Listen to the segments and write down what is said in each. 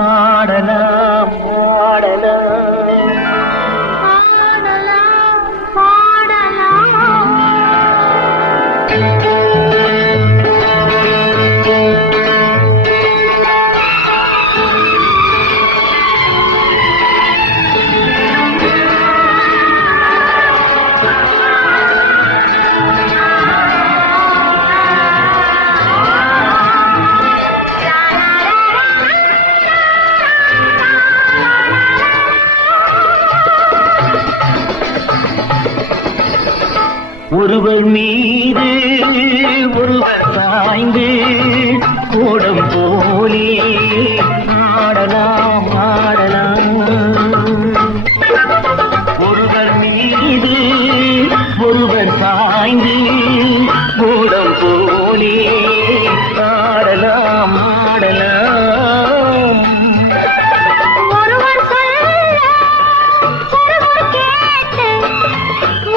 ஆடலாம் ஆடலாம் ஆடலாம் பாடலாம். ஒருவர் மீது ஒருவர் சாய்ந்து கூடம் போலே ஆடலாம் ஆடலாம். ஒருவர் மீது ஒருவர் சாய்ந்து கூடம் போலே ஆடலாம் ஆடலாம். ஒருவர் சொல்ல ஒருவர் கேட்டு,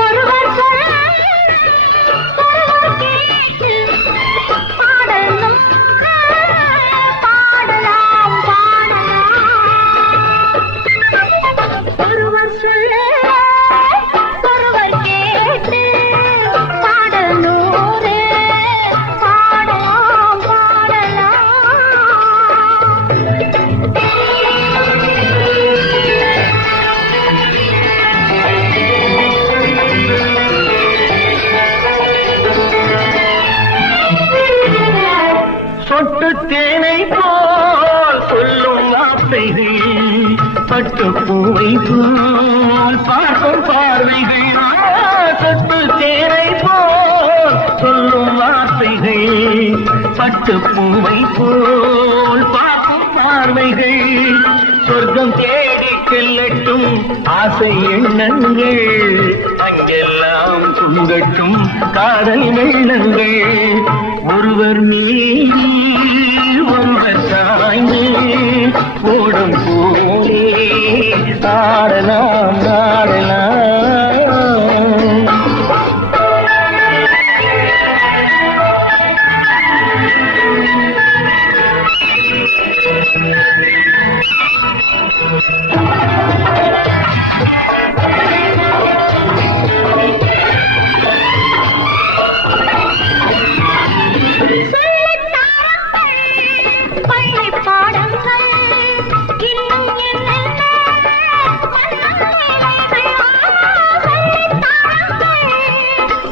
ஒருவர் சொல்ல ஒருவர் கேட்டு பாடலும் பாடலாம் பாடலாம். ஒருவர் சொல்ல ஒருவர் கேட்டு பாடலூரே பாடலாம் பாடலாம். சொட்டு தேனை போல் சொல்லும் வார்த்தைகள், பட்டு பூவை போல் பார்க்கும் பார்வைகள். சொட்டு தேனை போல் சொல்லும் வார்த்தைகள், பட்டு பூவை போல் பார்க்கும் பார்வைகள். சொர்க்கம் தேடி செல்லட்டும் ஆசை எண்ணங்கள், அங்கெல்லாம் சுங்கட்டும் காதல் வெள்ளங்கள். ஒருவர் மீது ஒருவர் சாய்ந்து ஓடும் போலே ஆடலாம் ஆடலாம். பள்ளி பாடங்கள் இன்னும் என்னென்ன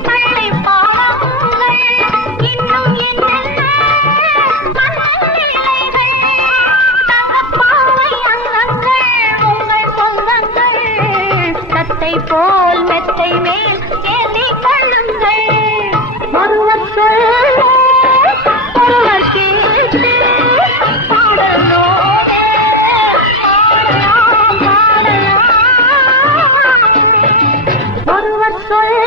பள்ளி பாடங்கள் இன்னும் என்னென்ன தங்கப்பாவை அங்கங்கள் உங்கள் சொந்தங்கள் தத்தை போல் மெத்தை மேல் ஏந்தி கொள்ளுங்கள். ஒருவர் சொல்ல ஒருவர் கேட்டு பாடலோரே பாடலாம் பாடலாம். ஒருவர் சொல்ல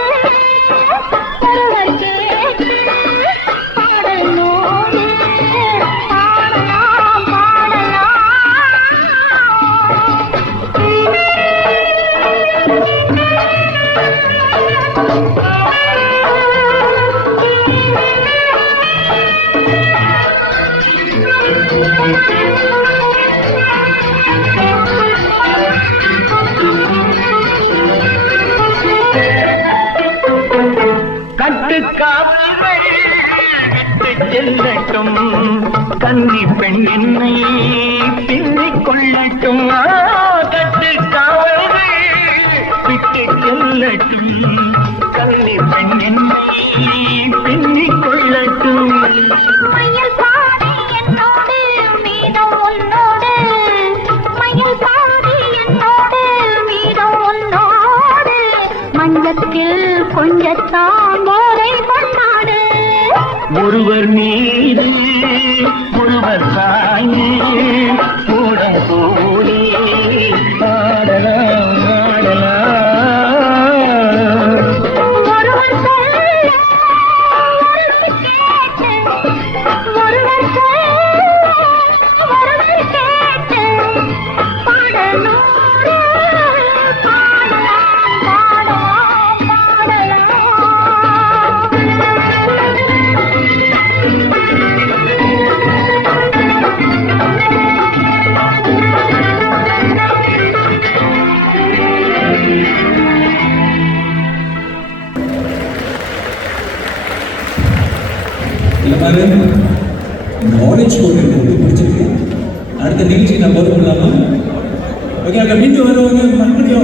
ஒருவர் கேட்டு பாடலோரே பாடலாம் பாடலாம். கட்டுக்காவல்கள் விட்டு செல்லட்டும், கன்னி பெண் என்னை பின்னிக் கொள்ளட்டும். கட்டுக்காவல்கள் விட்டு செல்லட்டும், கன்னி பெண் என்னை பின்னிக் கொள்ளட்டும். மயில் பாடி என்னோடு மீதம் உன்னோடு, மயில் பாடி என்னோடு மீதம் உன்னோடு, மஞ்சத்தில் கொஞ்சத்தான் மோரை கொண்டாடு. ஒருவர் மீது ஒருவர் சாய்ந்து கூடம் போலே ஆடலாம் ஆடலாம். ஒருவர் சொல்ல ஒருவர் கேட்டு, ஒருவர் சொல்ல ஒருவர் கேட்டு பாடலூரே பாடலாம் பாடலாம் பாடலாம். இந்த மாதிரி இந்த ஆரஞ்சு கோட் எனக்கு ரொம்ப பிடிச்சிருக்கு. அடுத்த நிகழ்ச்சி நான் வரும் இல்லாமல் ஓகே அங்கே மீண்டும் வருவாங்க மறுபடியும்